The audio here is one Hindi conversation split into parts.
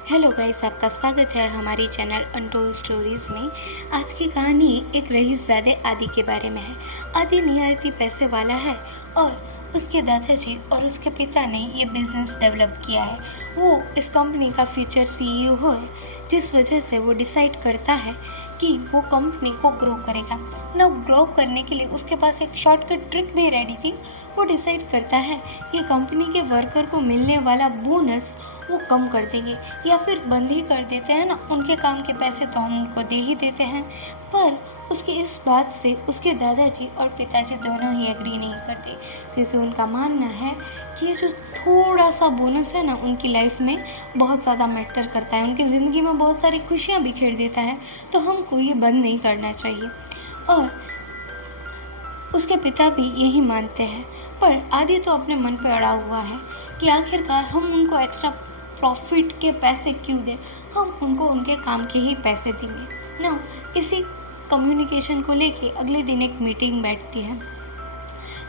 हेलो गाइस, आपका स्वागत है हमारी चैनल अनटोल्ड स्टोरीज़ में। आज की कहानी एक रईसज़ादे आदि के बारे में है। आदि निहायती पैसे वाला है और उसके दादाजी और उसके पिता ने ये बिज़नेस डेवलप किया है। वो इस कंपनी का फ्यूचर सीईओ है, जिस वजह से वो डिसाइड करता है कि वो कंपनी को ग्रो करेगा ना। ग्रो करने के लिए उसके पास एक शॉर्टकट ट्रिक भी रेडी थी। वो डिसाइड करता है कि कंपनी के वर्कर को मिलने वाला बोनस वो कम कर देंगे या फिर बंद ही कर देते हैं ना। उनके काम के पैसे तो हम उनको दे ही देते हैं। पर उसकी इस बात से उसके दादाजी और पिताजी दोनों ही एग्री नहीं करते, क्योंकि उनका मानना है कि ये जो थोड़ा सा बोनस है ना, उनकी लाइफ में बहुत ज़्यादा मैटर करता है, उनकी ज़िंदगी में बहुत सारी खुशियाँ बिखेर देता है। तो हमको ये बंद नहीं करना चाहिए। और उसके पिता भी यही मानते हैं। पर आदि तो अपने मन पे अड़ा हुआ है कि आखिरकार हम उनको एक्स्ट्रा प्रॉफिट के पैसे क्यों दें, हम उनको उनके काम के ही पैसे देंगे ना। इसी कम्युनिकेशन को लेके अगले दिन एक मीटिंग बैठती है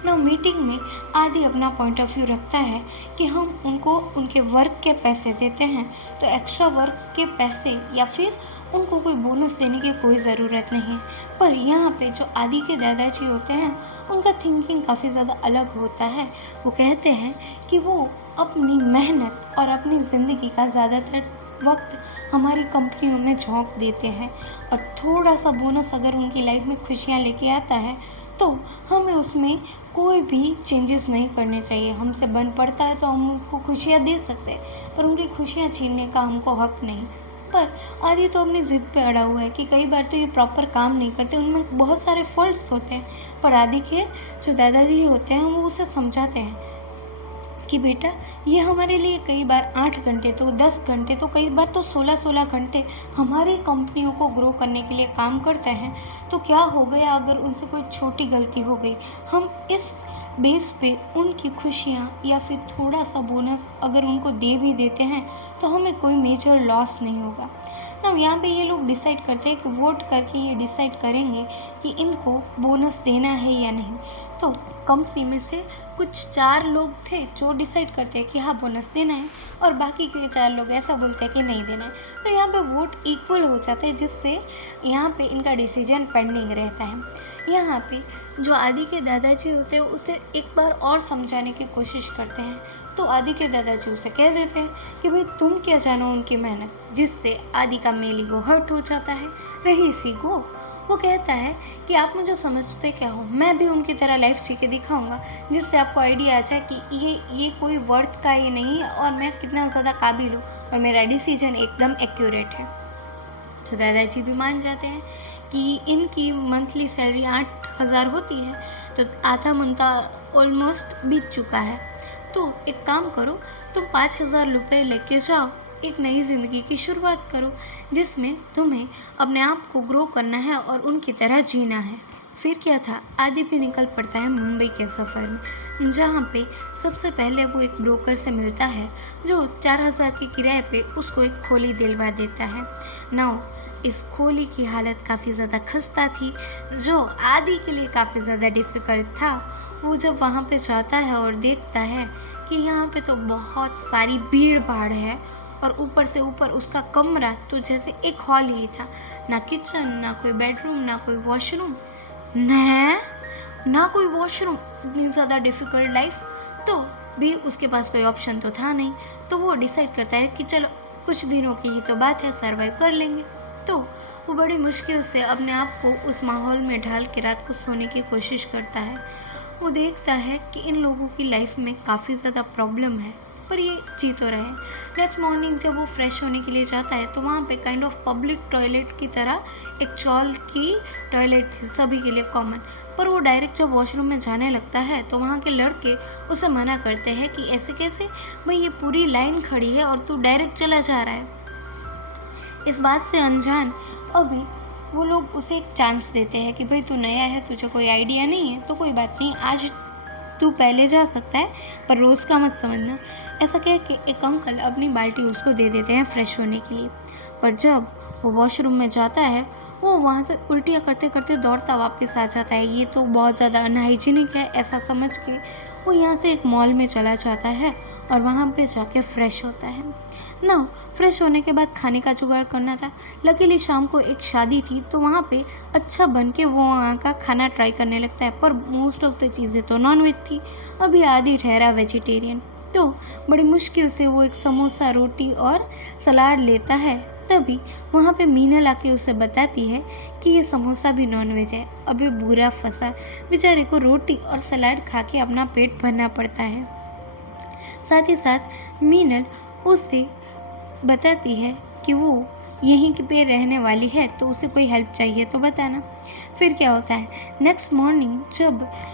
ना। मीटिंग में आदि अपना पॉइंट ऑफ व्यू रखता है कि हम उनको उनके वर्क के पैसे देते हैं, तो एक्स्ट्रा वर्क के पैसे या फिर उनको कोई बोनस देने की कोई ज़रूरत नहीं है। पर यहाँ पे जो आदि के दादाजी होते हैं, उनका थिंकिंग काफ़ी ज़्यादा अलग होता है। वो कहते हैं कि वो अपनी मेहनत और अपनी ज़िंदगी का ज़्यादातर वक्त हमारी कंपनियों में झोंक देते हैं, और थोड़ा सा बोनस अगर उनकी लाइफ में खुशियाँ लेके आता है तो हमें उसमें कोई भी चेंजेस नहीं करने चाहिए। हमसे बन पड़ता है तो हम उनको खुशियाँ दे सकते हैं, पर उनकी खुशियाँ छीनने का हमको हक नहीं। पर आदि तो अपनी ज़िद पे अड़ा हुआ है कि कई बार तो ये प्रॉपर काम नहीं करते, उनमें बहुत सारे फॉल्ट्स होते हैं। पर आदि के जो दादाजी होते हैं वो उसे समझाते हैं कि बेटा, ये हमारे लिए कई बार 8 घंटे तो 10 घंटे तो कई बार तो 16-16 घंटे हमारी कंपनियों को ग्रो करने के लिए काम करते हैं। तो क्या हो गया अगर उनसे कोई छोटी गलती हो गई, हम इस बेस पे उनकी खुशियाँ या फिर थोड़ा सा बोनस अगर उनको दे भी देते हैं तो हमें कोई मेजर लॉस नहीं होगा ना। यहाँ पे ये लोग डिसाइड करते हैं कि वोट करके ये डिसाइड करेंगे कि इनको बोनस देना है या नहीं। तो कंपनी में से कुछ 4 लोग थे जो डिसाइड करते हैं कि हाँ बोनस देना है, और बाकी के 4 लोग ऐसा बोलते हैं कि नहीं देना है। तो यहाँ पे वोट इक्वल हो जाते हैं, जिससे यहाँ पे इनका डिसीजन पेंडिंग रहता है। यहाँ पे जो आदि के दादाजी होते हैं उसे एक बार और समझाने की कोशिश करते हैं, तो आदि के दादाजी उसे कह देते हैं कि भाई तुम क्या जानो उनकी मेहनत, जिससे आदि का मेल ईगो हर्ट हो जाता है। रही इस ईगो, वो कहता है कि आप मुझे समझते क्या हो, मैं भी उनकी तरह लाइफ जी के दिखाऊंगा, जिससे आपको आइडिया आ जाए कि ये कोई वर्थ का ही नहीं है और मैं कितना ज़्यादा काबिल हूँ और मेरा डिसीजन एकदम एक्यूरेट है। तो दादाजी भी मान जाते हैं कि इनकी मंथली सैलरी 8,000 होती है, तो आधा मंथ ऑलमोस्ट बीत चुका है। तो एक काम करो, तुम 5,000 रुपये लेके जाओ, एक नई ज़िंदगी की शुरुआत करो, जिसमें तुम्हें अपने आप को ग्रो करना है और उनकी तरह जीना है। फिर क्या था, आदि भी निकल पड़ता है मुंबई के सफ़र में, जहाँ पे सबसे पहले वो एक ब्रोकर से मिलता है जो 4,000 के किराए पे उसको एक खोली दिलवा देता है। नाउ इस खोली की हालत काफ़ी ज़्यादा खस्ता थी, जो आदि के लिए काफ़ी ज़्यादा डिफ़िकल्ट था। वो जब वहाँ पे जाता है और देखता है कि यहाँ पे तो बहुत सारी भीड़ भाड़ है, और ऊपर से ऊपर उसका कमरा तो जैसे एक हॉल ही था, ना किचन, ना कोई बेडरूम, ना कोई वॉशरूम, ना कोई वॉशरूम। इतनी ज़्यादा डिफ़िकल्ट लाइफ, तो भी उसके पास कोई ऑप्शन तो था नहीं। तो वो डिसाइड करता है कि चलो कुछ दिनों की ही तो बात है, सर्वाइव कर लेंगे। तो वो बड़ी मुश्किल से अपने आप को उस माहौल में ढाल के रात को सोने की कोशिश करता है। वो देखता है कि इन लोगों की लाइफ में काफ़ी ज़्यादा प्रॉब्लम है, पर ये जी तो रहे। नेक्स्ट मॉर्निंग जब वो फ्रेश होने के लिए जाता है, तो वहाँ पे काइंड ऑफ पब्लिक टॉयलेट की तरह एक चॉल की टॉयलेट थी, सभी के लिए कॉमन। पर वो डायरेक्ट जब वॉशरूम में जाने लगता है तो वहाँ के लड़के उसे मना करते हैं कि ऐसे कैसे भाई, ये पूरी लाइन खड़ी है और तू डायरेक्ट चला जा रहा है। इस बात से अनजान अभी वो लोग उसे एक चांस देते हैं कि भाई तू नया है, तुझे कोई आइडिया नहीं है, तो कोई बात नहीं, आज तू पहले जा सकता है, पर रोज़ का मत समझना। ऐसा कह के एक अंकल अपनी बाल्टी उसको दे देते हैं फ्रेश होने के लिए। पर जब वो वॉशरूम में जाता है, वो वहाँ से उल्टियाँ करते करते दौड़ता वापस आ जाता है। ये तो बहुत ज़्यादा अनहाइजीनिक है, ऐसा समझ के वो यहाँ से एक मॉल में चला जाता है और वहाँ पे जाके फ्रेश होता है ना। फ्रेश होने के बाद खाने का जुगाड़ करना था। लकीली शाम को एक शादी थी तो वहाँ पे अच्छा बन के वो वहाँ का खाना ट्राई करने लगता है, पर मोस्ट ऑफ द चीज़ें तो नॉनवेज थी। अभी आदि ठहरा वेजिटेरियन, तो बड़ी मुश्किल से वो एक समोसा, रोटी और सलाद लेता है। तभी वहाँ पे मीनल आके उसे बताती है कि ये समोसा भी नॉनवेज है। अभी बुरा फंसा, बेचारे को रोटी और सलाद खा के अपना पेट भरना पड़ता है। साथ ही साथ मीनल उसे बताती है कि वो यहीं पे रहने वाली है, तो उसे कोई हेल्प चाहिए तो बताना। फिर क्या होता है, नेक्स्ट मॉर्निंग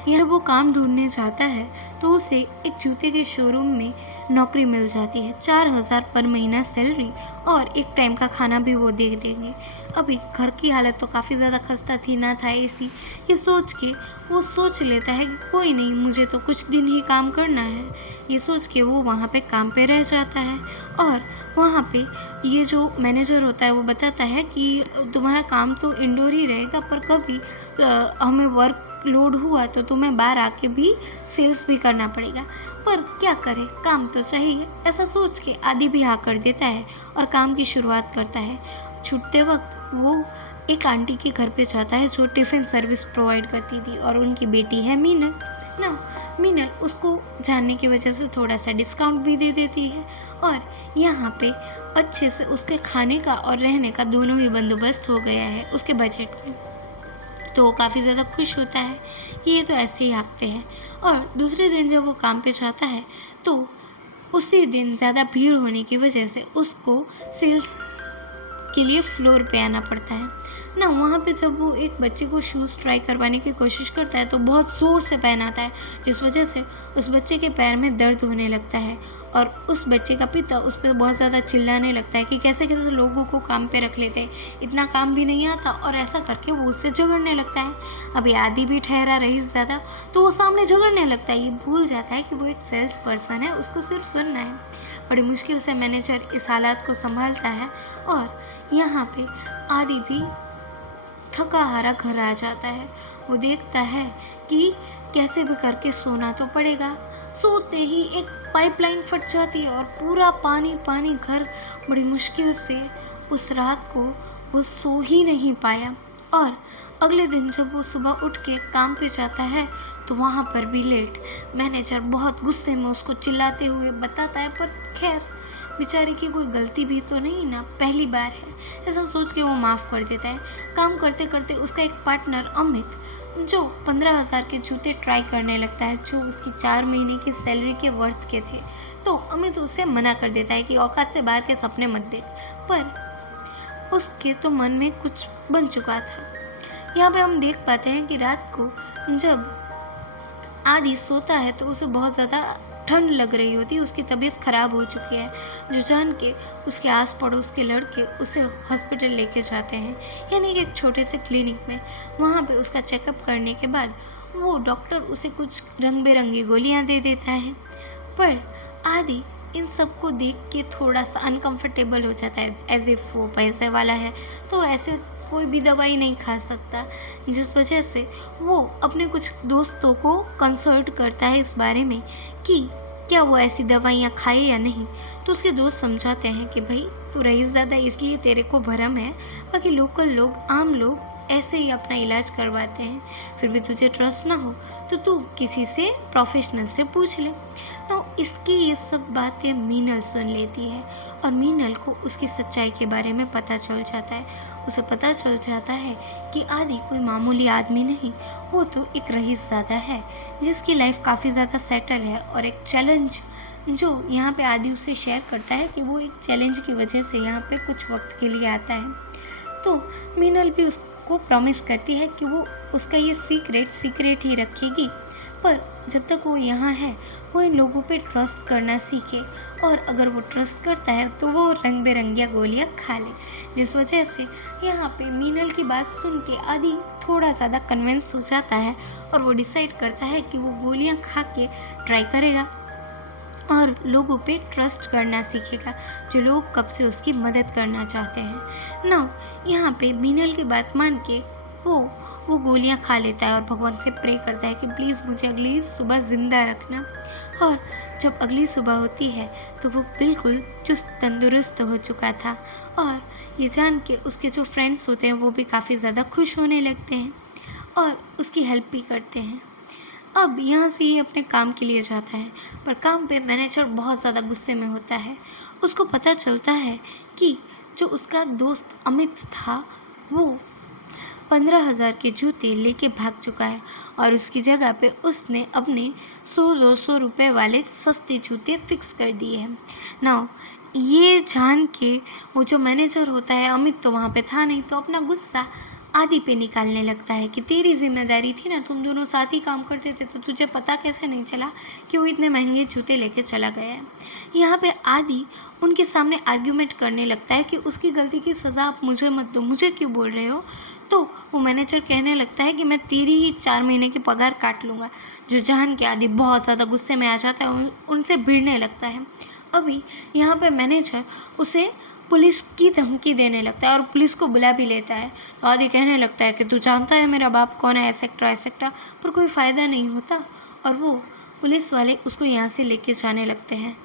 जब वो काम ढूंढने जाता है तो उसे एक जूते के शोरूम में नौकरी मिल जाती है। 4,000 पर महीना सैलरी और एक टाइम का खाना भी वो दे देंगे। अभी घर की हालत तो काफ़ी ज़्यादा खस्ता थी, ना था एसी। ये सोच के वो सोच लेता है कि कोई नहीं, मुझे तो कुछ दिन ही काम करना है। ये सोच के वो वहाँ पे काम पे रह जाता है और वहाँ पे ये जो मैनेजर होता है वो बताता है कि तुम्हारा काम तो इंडोर ही रहेगा, पर कभी हमें वर्क लोड हुआ तो तुम्हें बाहर आके भी सेल्स भी करना पड़ेगा। पर क्या करे, काम तो चाहिए। ऐसा सोच के आदि भी हाँ कर देता है और काम की शुरुआत करता है। छूटते वक्त वो एक आंटी के घर पे जाता है जो टिफ़िन सर्विस प्रोवाइड करती थी और उनकी बेटी है मीनल ना। मीनल उसको जानने की वजह से थोड़ा सा डिस्काउंट भी दे देती है और यहाँ पे अच्छे से उसके खाने का और रहने का दोनों ही बंदोबस्त हो गया है उसके बजट में। तो वो काफ़ी ज़्यादा खुश होता है कि ये तो ऐसे ही आते हैं। और दूसरे दिन जब वो काम पे जाता है तो उसी दिन ज़्यादा भीड़ होने की वजह से उसको सेल्स के लिए फ्लोर पे आना पड़ता है ना। वहाँ पे जब वो एक बच्चे को शूज़ ट्राई करवाने की कोशिश करता है तो बहुत ज़ोर से पहनाता है, जिस वजह से उस बच्चे के पैर में दर्द होने लगता है और उस बच्चे का पिता उस पर बहुत ज़्यादा चिल्लाने लगता है कि कैसे कैसे लोगों को काम पे रख लेते हैं, इतना काम भी नहीं आता, और ऐसा करके वो उससे झगड़ने लगता है। अभी आदि भी ठहरा रही ज़्यादा, तो वो सामने झगड़ने लगता है। ये भूल जाता है कि वो एक सेल्स पर्सन है, उसको सिर्फ सुनना है। बड़ी मुश्किल से मैनेजर इस हालात को संभालता है और यहाँ पे आदि भी थका हारा घर आ जाता है। वो देखता है कि कैसे भी करके सोना तो पड़ेगा। सोते ही एक पाइपलाइन फट जाती है और पूरा पानी पानी घर। बड़ी मुश्किल से उस रात को वो सो ही नहीं पाया और अगले दिन जब वो सुबह उठ के काम पे जाता है तो वहाँ पर भी लेट। मैनेजर बहुत गुस्से में उसको चिल्लाते हुए बताता है, पर खैर बेचारे की कोई गलती भी तो नहीं ना, पहली बार है, ऐसा सोच के वो माफ़ कर देता है। काम करते करते उसका एक पार्टनर अमित जो 15,000 के जूते ट्राई करने लगता है जो उसकी 4 महीने की सैलरी के वर्थ के थे। तो अमित उसे मना कर देता है कि औकात से बाहर के सपने मत देख, पर उसके तो मन में कुछ बन चुका था। यहाँ पे हम देख पाते हैं कि रात को जब आदि सोता है तो उसे बहुत ज़्यादा ठंड लग रही होती है, उसकी तबीयत ख़राब हो चुकी है। जो जान के उसके आस पड़ोस के लड़के उसे हॉस्पिटल लेके जाते हैं, यानी कि एक छोटे से क्लिनिक में। वहाँ पे उसका चेकअप करने के बाद वो डॉक्टर उसे कुछ रंग बिरंगी गोलियाँ दे देता है, पर आदि इन सब को देख के थोड़ा सा अनकंफर्टेबल हो जाता है, एज इफ़ वो पैसे वाला है तो ऐसे कोई भी दवाई नहीं खा सकता, जिस वजह से वो अपने कुछ दोस्तों को कंसल्ट करता है इस बारे में कि क्या वो ऐसी दवाइयाँ खाए या नहीं। तो उसके दोस्त समझाते हैं कि भाई तू रईस ज़्यादा इसलिए तेरे को भरम है, बाकी लोकल लोग, आम लोग ऐसे ही अपना इलाज करवाते हैं। फिर भी तुझे ट्रस्ट ना हो तो तू किसी से प्रोफेशनल से पूछ ले ना। इसकी ये सब बातें मीनल सुन लेती है और मीनल को उसकी सच्चाई के बारे में पता चल जाता है। उसे पता चल जाता है कि आदि कोई मामूली आदमी नहीं, वो तो एक रईसज़ादा है जिसकी लाइफ काफ़ी ज़्यादा सेटल है। और एक चैलेंज जो यहाँ पे आदि उससे शेयर करता है कि वो एक चैलेंज की वजह से यहाँ पे कुछ वक्त के लिए आता है। तो मीनल भी उसको प्रॉमिस करती है कि वो उसका ये सीक्रेट ही रखेगी, पर जब तक वो यहाँ है वो इन लोगों पे ट्रस्ट करना सीखे, और अगर वो ट्रस्ट करता है तो वो रंग बिरंगिया गोलियाँ खा ले। जिस वजह से यहाँ पे मीनल की बात सुन के आदि थोड़ा ज़्यादा कन्विंस हो जाता है और वो डिसाइड करता है कि वो गोलियाँ खा के ट्राई करेगा और लोगों पे ट्रस्ट करना सीखेगा जो लोग कब से उसकी मदद करना चाहते हैं ना। यहाँ पे मीनल की बात मान के वो वो गोलियां खा लेता है और भगवान से प्रे करता है कि प्लीज़ मुझे अगली सुबह ज़िंदा रखना। और जब अगली सुबह होती है तो वो बिल्कुल चुस्त तंदुरुस्त हो चुका था। और ये जान के उसके जो फ्रेंड्स होते हैं वो भी काफ़ी ज़्यादा खुश होने लगते हैं और उसकी हेल्प भी करते हैं। अब यहाँ से ये अपने काम के लिए जाता है, पर काम पे मैनेजर बहुत ज़्यादा गुस्से में होता है। उसको पता चलता है कि जो उसका दोस्त अमित था वो 15,000 के जूते लेके भाग चुका है और उसकी जगह पे उसने अपने 100-200 रुपए वाले सस्ते जूते फिक्स कर दिए हैं। नाउ ये जान के वो जो मैनेजर होता है, अमित तो वहाँ पे था नहीं, तो अपना गुस्सा आदि पे निकालने लगता है कि तेरी जिम्मेदारी थी ना, तुम दोनों साथ ही काम करते थे तो तुझे पता कैसे नहीं चला कि वो इतने महंगे जूते लेके चला गया है। यहाँ पे आदि उनके सामने आर्ग्यूमेंट करने लगता है कि उसकी गलती की सज़ा आप मुझे मत दो, मुझे क्यों बोल रहे हो। तो वो मैनेजर कहने लगता है कि मैं तेरी ही 4 महीने की पगार काट लूँगा। जो जान के आदि बहुत ज़्यादा गुस्से में आ जाता है, उनसे भिड़ने लगता है। अभी यहाँ पे मैनेजर उसे पुलिस की धमकी देने लगता है और पुलिस को बुला भी लेता है। तो आदि कहने लगता है कि तू जानता है मेरा बाप कौन है, एसेक्ट्रा एसेक्ट्रा, पर कोई फ़ायदा नहीं होता। और वो पुलिस वाले उसको यहाँ से लेके जाने लगते हैं।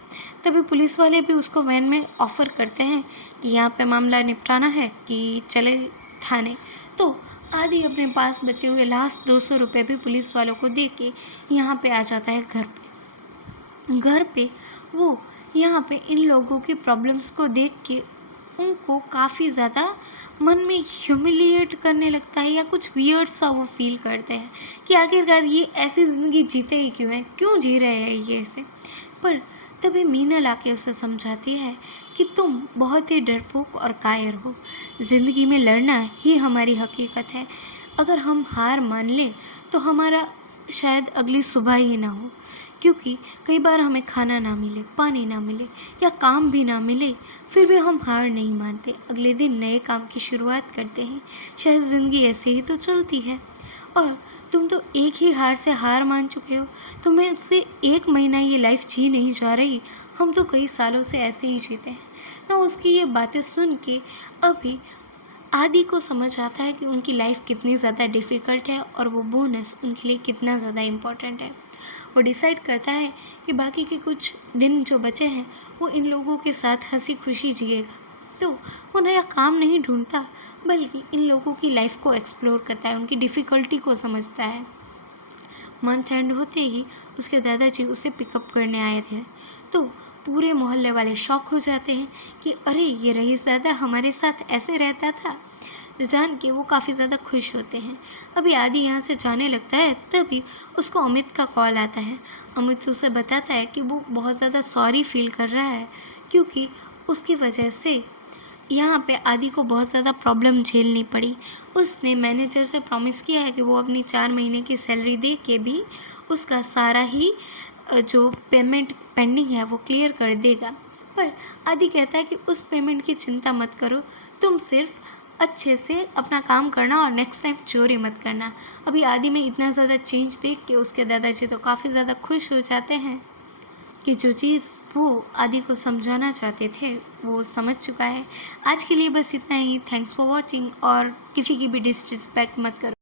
तभी पुलिस वाले भी उसको वैन में ऑफ़र करते हैं कि यहाँ पे मामला निपटाना है कि चले थाने। तो आदि अपने पास बचे हुए लास्ट 200 रुपये भी पुलिस वालों को दे के यहाँ पे आ जाता है घर पे वो यहाँ पे इन लोगों की प्रॉब्लम्स को देख के उनको काफ़ी ज़्यादा मन में ह्यूमिलिएट करने लगता है, या कुछ वियर्ड सा वो फील करते हैं कि आखिरकार ये ऐसी ज़िंदगी जीते ही क्यों हैं, क्यों जी रहे हैं ये ऐसे। पर तभी मीनल आके उसे समझाती है कि तुम बहुत ही डरपोक और कायर हो। ज़िंदगी में लड़ना ही हमारी हकीकत है। अगर हम हार मान लें तो हमारा शायद अगली सुबह ही ना हो, क्योंकि कई बार हमें खाना ना मिले, पानी ना मिले या काम भी ना मिले, फिर भी हम हार नहीं मानते, अगले दिन नए काम की शुरुआत करते हैं। शायद ज़िंदगी ऐसे ही तो चलती है। और तुम तो एक ही हार से हार मान चुके हो। तुम्हें इससे 1 महीना ये लाइफ जी नहीं जा रही, हम तो कई सालों से ऐसे ही जीते हैं ना। उसकी ये बातें सुन के अभी आदि को समझ आता है कि उनकी लाइफ कितनी ज़्यादा डिफ़िकल्ट है और वो बोनस उनके लिए कितना ज़्यादा इम्पोर्टेंट है। वो डिसाइड करता है कि बाकी के कुछ दिन जो बचे हैं वो इन लोगों के साथ हंसी खुशी जिएगा। तो वो नया काम नहीं ढूंढता, बल्कि इन लोगों की लाइफ को एक्सप्लोर करता है, उनकी डिफ़िकल्टी को समझता है। मंथ एंड होते ही उसके दादाजी उसे पिकअप करने आए थे। तो पूरे मोहल्ले वाले शॉक हो जाते हैं कि अरे ये रईस दादा हमारे साथ ऐसे रहता था। तो जान के वो काफ़ी ज़्यादा खुश होते हैं। अभी आदि यहाँ से जाने लगता है, तभी उसको अमित का कॉल आता है। अमित उसे बताता है कि वो बहुत ज़्यादा सॉरी फील कर रहा है, क्योंकि उसकी वजह से यहाँ पे आदि को बहुत ज़्यादा प्रॉब्लम झेलनी पड़ी। उसने मैनेजर से प्रॉमिस किया है कि वो अपनी 4 महीने की सैलरी दे के भी उसका सारा ही जो पेमेंट पेंडिंग है वो क्लियर कर देगा। पर आदि कहता है कि उस पेमेंट की चिंता मत करो, तुम सिर्फ अच्छे से अपना काम करना और नेक्स्ट टाइम चोरी मत करना। अभी आदि में इतना ज़्यादा चेंज देख के उसके दादाजी तो काफ़ी ज़्यादा खुश हो जाते हैं कि जो चीज़ वो आदि को समझाना चाहते थे वो समझ चुका है। आज के लिए बस इतना ही। थैंक्स फॉर वॉचिंग, और किसी की भी डिसरिस्पेक्ट मत करो।